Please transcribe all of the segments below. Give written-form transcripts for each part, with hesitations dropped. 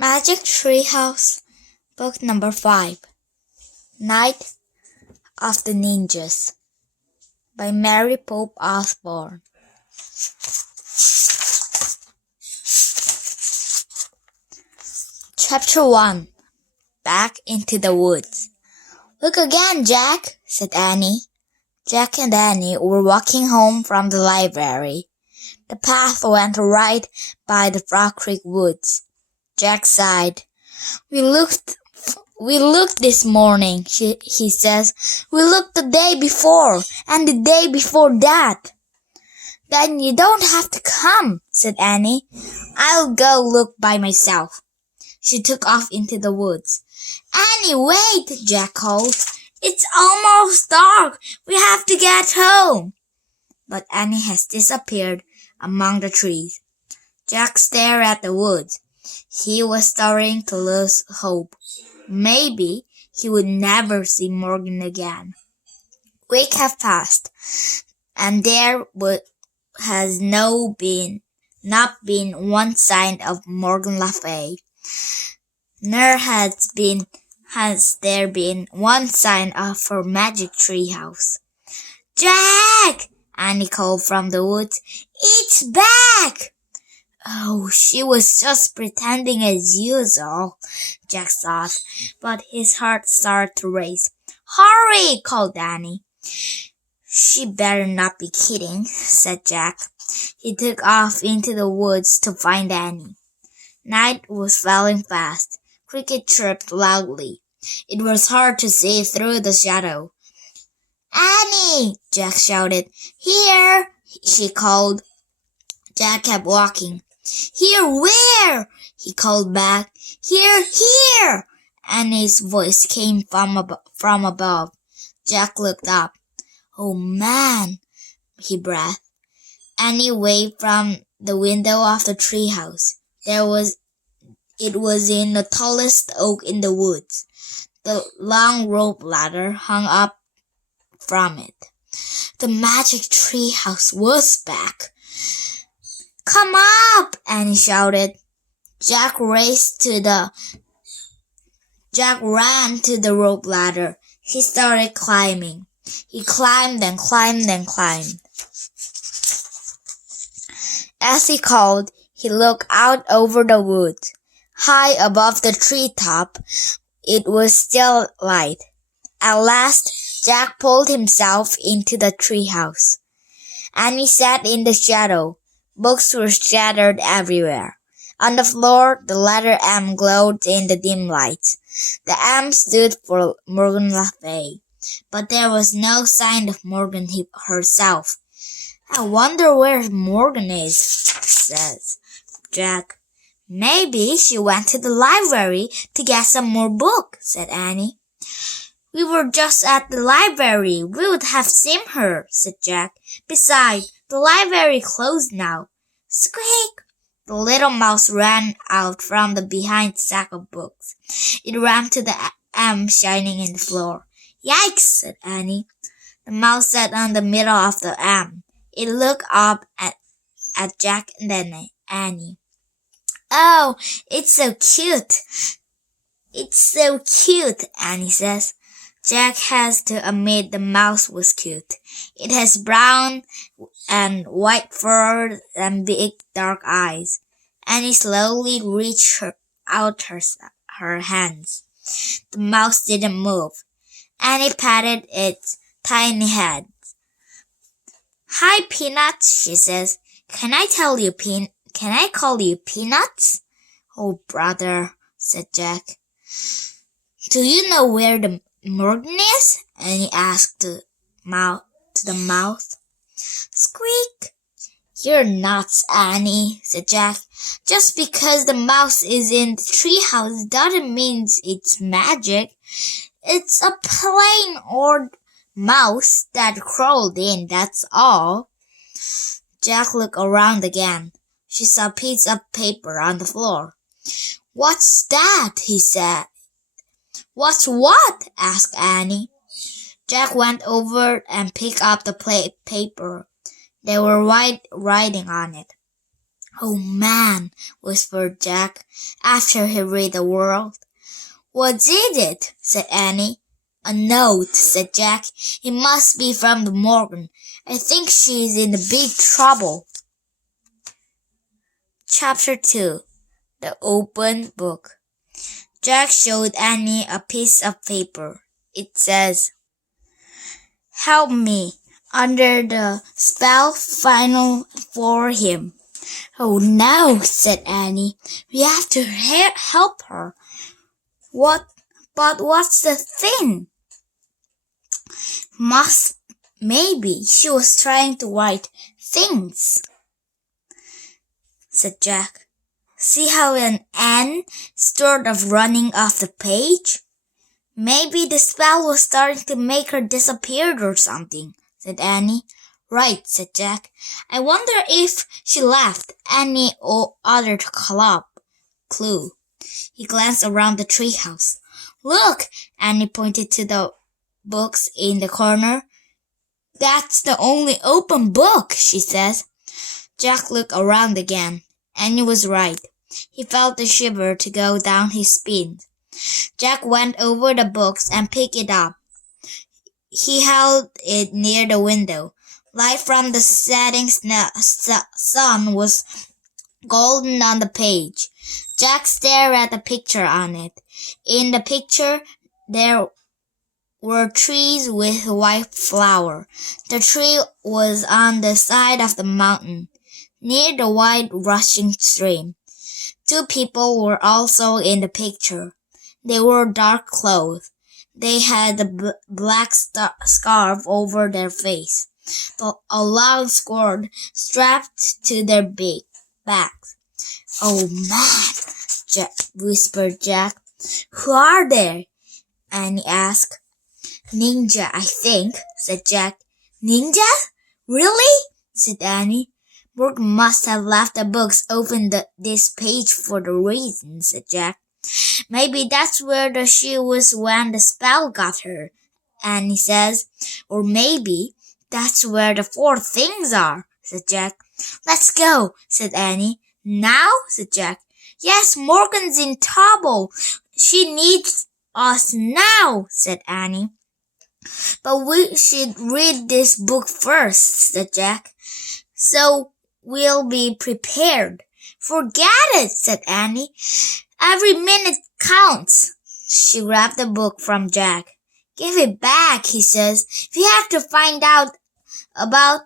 Magic Tree House, Book Number 5, Night of the Ninjas, by Mary Pope Osborne. Chapter 1, Back into the Woods. "Look again, Jack," said Annie. Jack and Annie were walking home from the library. The path went right by the Frog Creek woods. Jack sighed. We looked this morning," he says. "We looked the day before, and the day before that." "Then you don't have to come," said Annie. "I'll go look by myself." She took off into the woods. "Annie, wait!" Jack called. "It's almost dark. We have to get home." But Annie has disappeared among the trees. Jack stared at the woods. He was starting to lose hope. Maybe he would never see Morgan again. Weeks have passed, and there has not been one sign of Morgan Le Fay. Nor has there been one sign of her magic tree house. "Jack!" Annie called from the woods. "It's back!" "Oh, she was just pretending as usual," Jack thought, but his heart started to race. "Hurry!" called Annie. "She better not be kidding," said Jack. He took off into the woods to find Annie. Night was falling fast. Cricket chirped loudly. It was hard to see through the shadow. "Annie!" Jack shouted. "Here!" she called. Jack kept walking. "Here where?" he called back. "Here, here!" Annie's voice came from above. Jack looked up. "Oh, man!" he breathed. Annie waved from the window of the treehouse. It was in the tallest oak in the woods. The long rope ladder hung up from it. The magic treehouse was back. "Come up!" Annie shouted. Jack ran to the rope ladder. He started climbing. He climbed and climbed and climbed. As he called, he looked out over the woods. High above the treetop, it was still light. At last, Jack pulled himself into the treehouse. Annie sat in the shadow. Books were scattered everywhere. On the floor, the letter M glowed in the dim light. The M stood for Morgan Le Fay, but there was no sign of Morgan herself. "I wonder where Morgan is," says Jack. "Maybe she went to the library to get some more books," said Annie. "We were just at the library. We would have seen her," said Jack. "Besides, the library closed now." Squeak! The little mouse ran out from the behind sack of books. It ran to the M shining in the floor. "Yikes!" said Annie. The mouse sat on the middle of the M. It looked up at Jack and then Annie. "Oh, it's so cute." "It's so cute," Annie says. Jack has to admit the mouse was cute. It has brown and white fur and big dark eyes. Annie slowly reached out her hands. The mouse didn't move. Annie patted its tiny head. "Hi, Peanuts," she says. Can I call you Peanuts?" "Oh, brother," said Jack. "Do you know where the Morgan is?" Annie asked the mouse. Squeak! "You're nuts, Annie," said Jack. "Just because the mouse is in the treehouse doesn't mean it's magic. It's a plain old mouse that crawled in, that's all." Jack looked around again. She saw a piece of paper on the floor. "What's that?" he said. "What's what?" asked Annie. Jack went over and picked up the paper. There were white writing on it. "Oh, man," whispered Jack, after he read the word. "What is it?" said Annie. "A note," said Jack. "It must be from the Morgan. I think she is in big trouble." Chapter 2. The Open Book. Jack showed Annie a piece of paper. It says, "Help me, under the spell final for him." "Oh no," said Annie. "We have to help her." But what's the thing?" Maybe she was trying to write things," said Jack. "See how an N sort of running off the page? Maybe the spell was starting to make her disappear or something," said Annie. "Right," said Jack. "I wonder if she left any other clue." He glanced around the treehouse. "Look!" Annie pointed to the books in the corner. "That's the only open book," she says. Jack looked around again. Annie was right. He felt a shiver to go down his spine. Jack went over the books and picked it up. He held it near the window. Light from the setting sun was golden on the page. Jack stared at the picture on it. In the picture, there were trees with white flower. The tree was on the side of the mountain, near the wide rushing stream. 2 people were also in the picture. They wore dark clothes. They had a black scarf over their face, a long sword strapped to their big backs. "Oh, man," whispered Jack. "Who are they?" Annie asked. "Ninja, I think," said Jack. "Ninja? Really?" said Annie. "Morgan must have left the books open this page for the reason," said Jack. "Maybe that's where she was when the spell got her," Annie says. "Or maybe that's where the 4 things are," said Jack. "Let's go," said Annie. "Now?" said Jack. "Yes, Morgan's in trouble. She needs us now," said Annie. "But we should read this book first," said Jack, "so we'll be prepared." "Forget it," said Annie. "Every minute counts." She grabbed the book from Jack. "Give it back," he says. "We have to find out about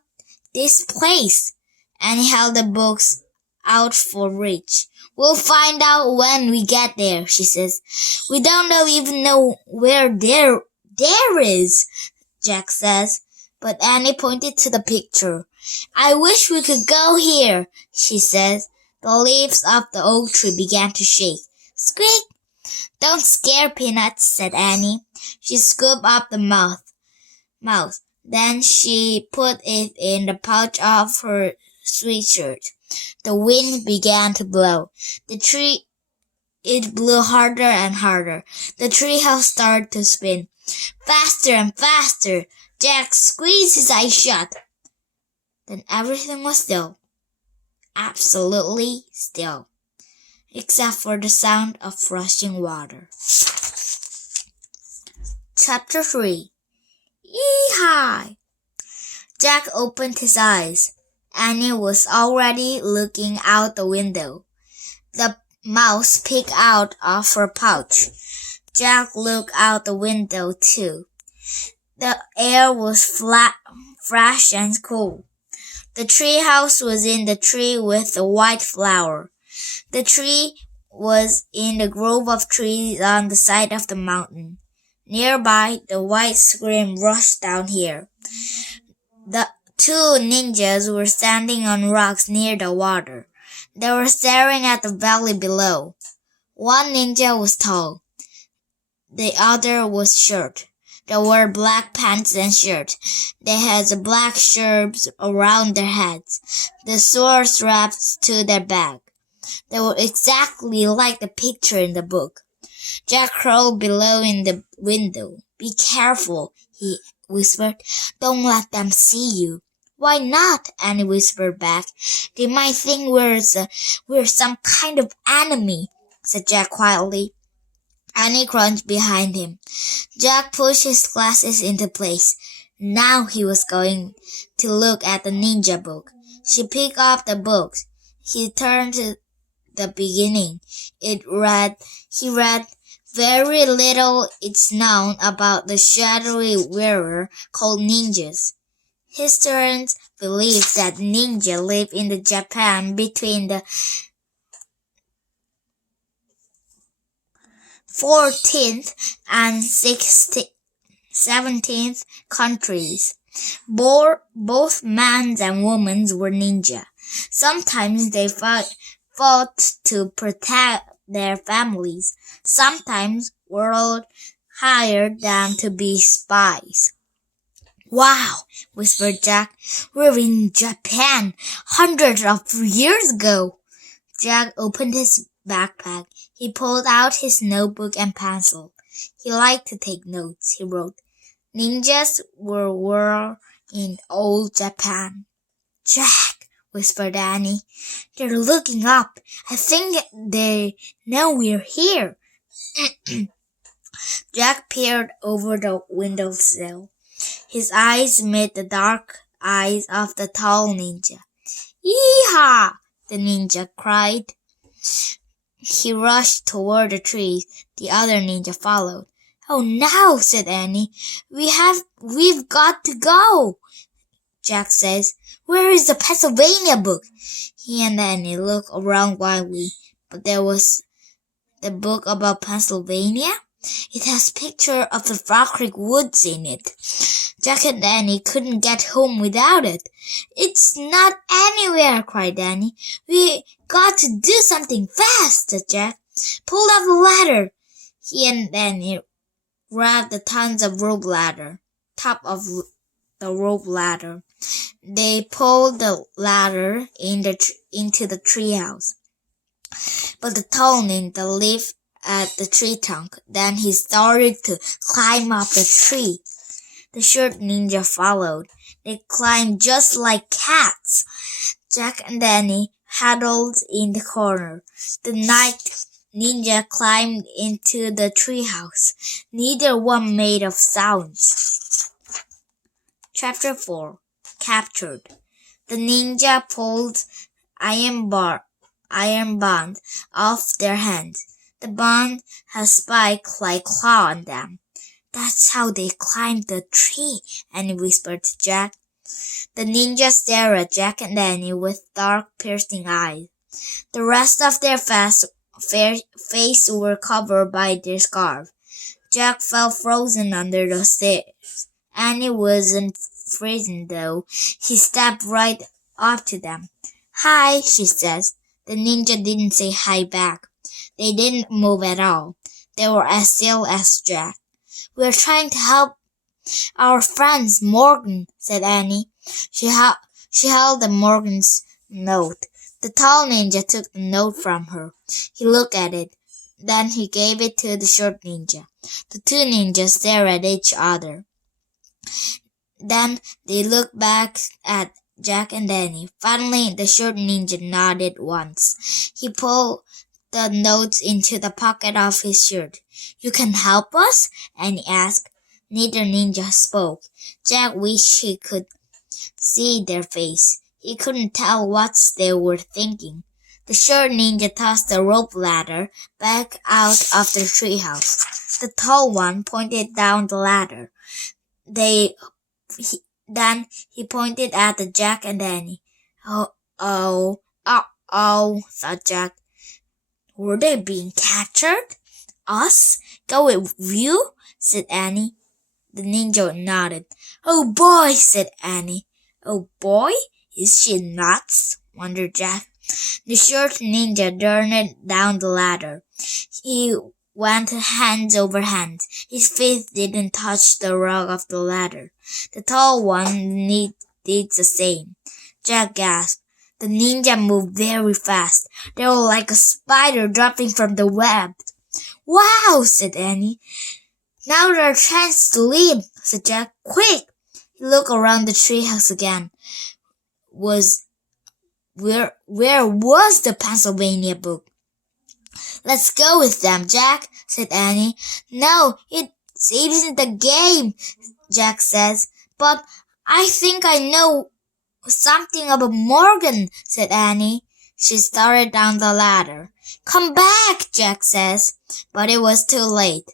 this place." And he held the books out for reach. "We'll find out when we get there," she says. "We don't even know where there is," Jack says. But Annie pointed to the picture. "I wish we could go here," she says. The leaves of the oak tree began to shake. "Squeak!" "Don't scare Peanuts," said Annie. She scooped up the mouse. Then she put it in the pouch of her sweatshirt. The wind began to blow. It blew harder and harder. The treehouse started to spin. Faster and faster. Jack squeezed his eyes shut. Then everything was still. Absolutely still, except for the sound of rushing water. Chapter 3. Yee-haw! Jack opened his eyes. Annie was already looking out the window. The mouse peeked out of her pouch. Jack looked out the window too. The air was fresh and cool. The treehouse was in the tree with the white flower. The tree was in the grove of trees on the side of the mountain. Nearby, the white stream rushed down here. The 2 ninjas were standing on rocks near the water. They were staring at the valley below. One ninja was tall. The other was short. They wore black pants and shirts. They had black sherbs around their heads, the sword strapped to their back. They were exactly like the picture in the book. Jack crawled below in the window. "Be careful," he whispered. "Don't let them see you." Why not? Annie whispered back. They might think we're some kind of enemy, said Jack quietly. Annie crouched behind him. Jack pushed his glasses into place. Now he was going to look at the ninja book. She picked up the book. He turned to the beginning. He read, very little is known about the shadowy wearer called ninjas. Historians believe that ninja live in the Japan between the 14th and 17th countries. Both men and women were ninja. Sometimes they fought to protect their families. Sometimes world hired them to be spies. Wow, whispered Jack. We're in Japan hundreds of years ago. Jack opened his backpack. He pulled out his notebook and pencil. He liked to take notes. He wrote, Ninjas were in old Japan. Jack, whispered Annie. They're looking up. I think they know we're here. Jack peered over the windowsill. His eyes met the dark eyes of the tall ninja. Yee-haw! The ninja cried. He rushed toward the trees. The other ninja followed. Oh, now, said Annie. We've got to go. Jack says, where is the Pennsylvania book? He and Annie looked around wildly, but there was the book about Pennsylvania. It has picture of the Rock Creek Woods in it. Jack and Annie couldn't get home without it. It's not anywhere, cried Annie. We got to do something fast, said Jack. Pull up the ladder. He and Annie grabbed the tons of top of the rope ladder. They pulled the ladder into the treehouse. But the tall ninja lived at the tree trunk. Then he started to climb up the tree. The short ninja followed. They climbed just like cats. Jack and Annie huddled in the corner. The night ninja climbed into the treehouse. Neither one made of sounds. Chapter 4. Captured. The ninja pulled iron band off their hands. The band has spikes like claw on them. That's how they climbed the tree, Annie whispered to Jack. The ninja stared at Jack and Annie with dark, piercing eyes. The rest of their face were covered by their scarf. Jack felt frozen under the stairs. Annie wasn't frozen, though. He stepped right up to them. Hi, she says. The ninja didn't say hi back. They didn't move at all. They were as still as Jack. We're trying to help our friends, Morgan, said Annie. She held the Morgan's note. The tall ninja took the note from her. He looked at it. Then he gave it to the short ninja. The two ninjas stared at each other. Then they looked back at Jack and Annie. Finally, the short ninja nodded once. He pulled the notes into the pocket of his shirt. You can help us? Annie asked. Neither ninja spoke. Jack wished he could see their face. He couldn't tell what they were thinking. The short ninja tossed the rope ladder back out of the treehouse. The tall one pointed down the ladder. Then he pointed at the Jack and Annie. Oh, thought Jack. Were they being captured? Us? Go with you? Said Annie. The ninja nodded. Oh boy, said Annie. Oh boy? Is she nuts? Wondered Jack. The short ninja turned down the ladder. He went hands over hands. His feet didn't touch the rug of the ladder. The tall one did the same. Jack gasped. The ninja moved very fast. They were like a spider dropping from the web. Wow, said Annie. Now there are chances to leave, said Jack. Quick! He looked around the treehouse again. where was the Pennsylvania book? Let's go with them, Jack, said Annie. No, it isn't a game, Jack says. But I think I know something about Morgan, said Annie. She started down the ladder. Come back, Jack says. But it was too late.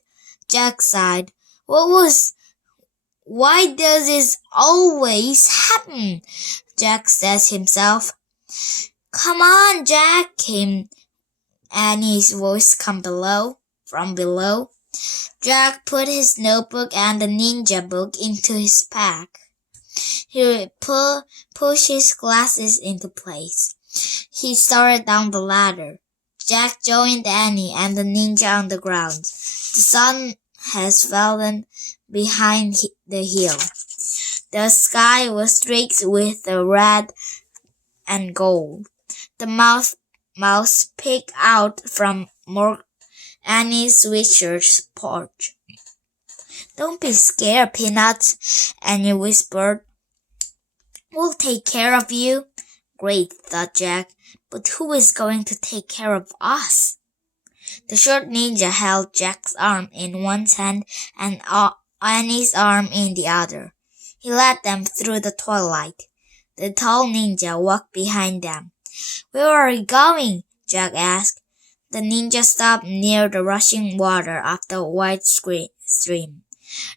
Jack sighed. Why does this always happen? Jack says himself. Come on, Jack, came Annie's voice from below. Jack put his notebook and the ninja book into his pack. He pushed his glasses into place. He started down the ladder. Jack joined Annie and the ninja on the ground. The sun has fallen behind the hill. The sky was streaked with the red and gold. The mouse peeked out from Annie's sweatshirt's porch. Don't be scared, Peanuts, Annie whispered. We'll take care of you. Great, thought Jack, but who is going to take care of us? The short ninja held Jack's arm in one hand and Annie's arm in the other. He led them through the twilight. The tall ninja walked behind them. Where are you going? Jack asked. The ninja stopped near the rushing water of the wide stream.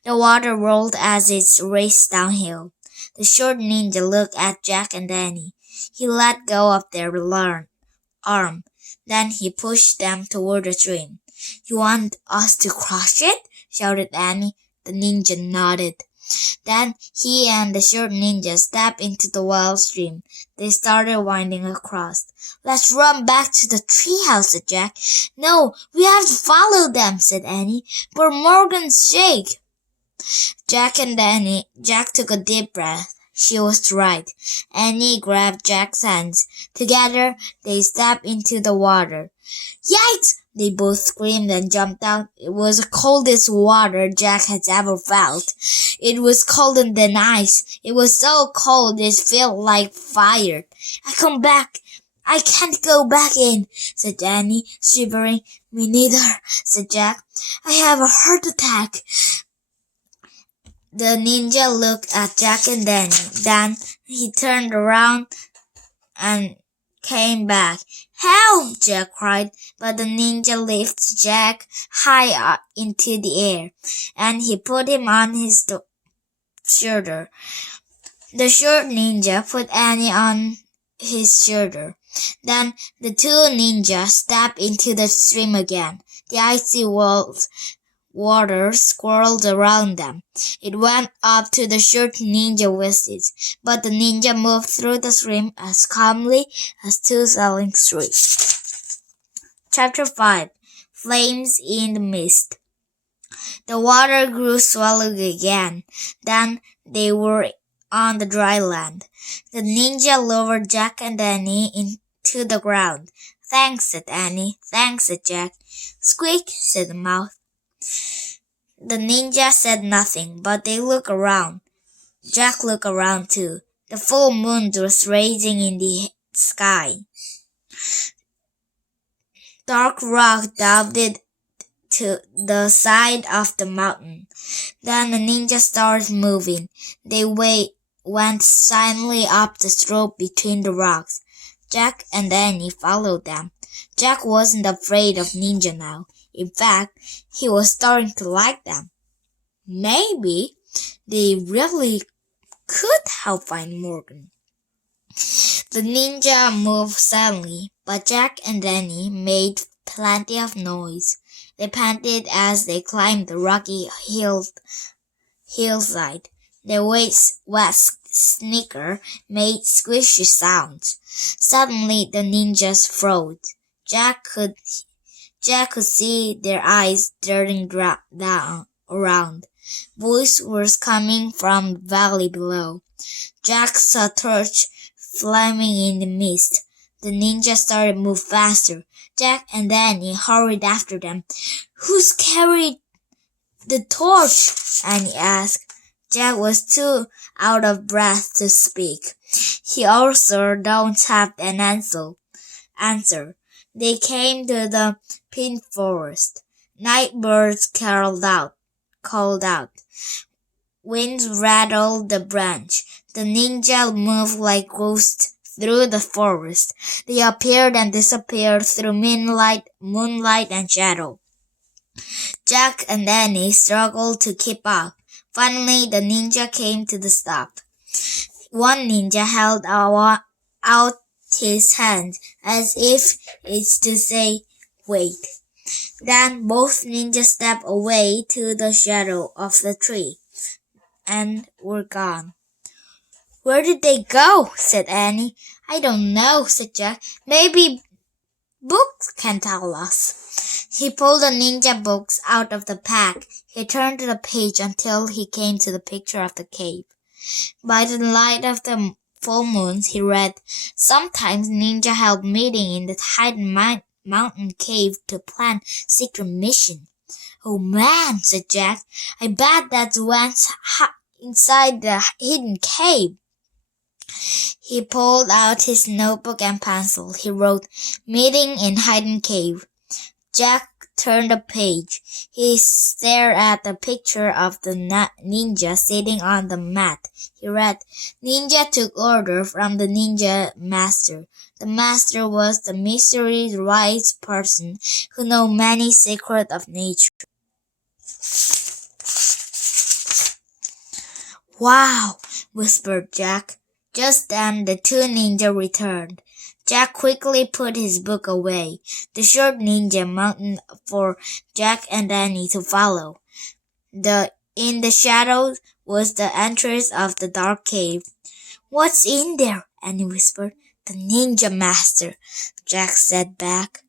The water rolled as it raced downhill. The short ninja looked at Jack and Annie. He let go of their arm. Then he pushed them toward the stream. You want us to cross it? Shouted Annie. The ninja nodded. Then he and the short ninja stepped into the wild stream. They started winding across. Let's run back to the treehouse, said Jack. No, we have to follow them, said Annie, for Morgan's sake. Jack took a deep breath. She was right. Annie grabbed Jack's hands. Together, they stepped into the water. Yikes! They both screamed and jumped out. It was the coldest water Jack had ever felt. It was colder than ice. It was so cold it felt like fire. I can't go back in, said Annie, shivering. Me neither, said Jack. I have a heart attack. The ninja looked at Jack and Danny. Then he turned around and came back. Help! Jack cried, but the ninja lifted Jack high up into the air, and he put him on his shoulder. The short ninja put Annie on his shoulder. Then the two ninjas stepped into the stream again. The icy water swirled around them. It went up to the short ninja waists, but the ninja moved through the stream as calmly as two sailing ships. Chapter 5. Flames in the Mist. The water grew swelling again. Then they were on the dry land. The ninja lowered Jack and Annie into the ground. Thanks, said Annie. Thanks, said Jack. Squeak, said the mouse. The ninja said nothing, but they looked around. Jack looked around too. The full moon was rising in the sky. Dark rock dived to the side of the mountain. Then the ninja started moving. They went silently up the slope between the rocks. Jack and Annie followed them. Jack wasn't afraid of ninja now. In fact, he was starting to like them. Maybe they really could help find Morgan. The ninja moved silently, but Jack and Danny made plenty of noise. They panted as they climbed the rocky hillside. Their wet sneaker made squishy sounds. Suddenly, the ninjas froze. Jack could see their eyes darting down around. Voices were coming from the valley below. Jack saw a torch flaming in the mist. The ninja started to move faster. Jack and Danny hurried after them. Who's carried the torch? Annie asked. Jack was too out of breath to speak. He also don't have an answer. They came to the pine forest. Night birds called out. Winds rattled the branch. The ninja moved like ghosts through the forest. They appeared and disappeared through moonlight and shadow. Jack and Annie struggled to keep up. Finally, the ninja came to the stop. One ninja held out his hand as if it's to say, "Wait." Then both ninjas stepped away to the shadow of the tree and were gone. "Where did they go?" said Annie. "I don't know," said Jack. "Maybe books can tell us." He pulled the ninja books out of the pack. He turned to the page until he came to the picture of the cave. By the light of the full moon, he read, "Sometimes ninja help meeting in the hidden mountain cave to plan secret mission." "Oh man," said Jack. "I bet that's what's inside the hidden cave." He pulled out his notebook and pencil. He wrote, "Meeting in hidden cave." Jack turned the page. He stared at the picture of the ninja sitting on the mat. He read, "Ninja took order from the ninja master. The master was the mysterious wise person who knew many secrets of nature." "Wow," whispered Jack. Just then the two ninjas returned. Jack quickly put his book away. The short ninja mounted for Jack and Annie to follow. In the shadows was the entrance of the dark cave. "What's in there?" Annie whispered. "The ninja master," Jack said back.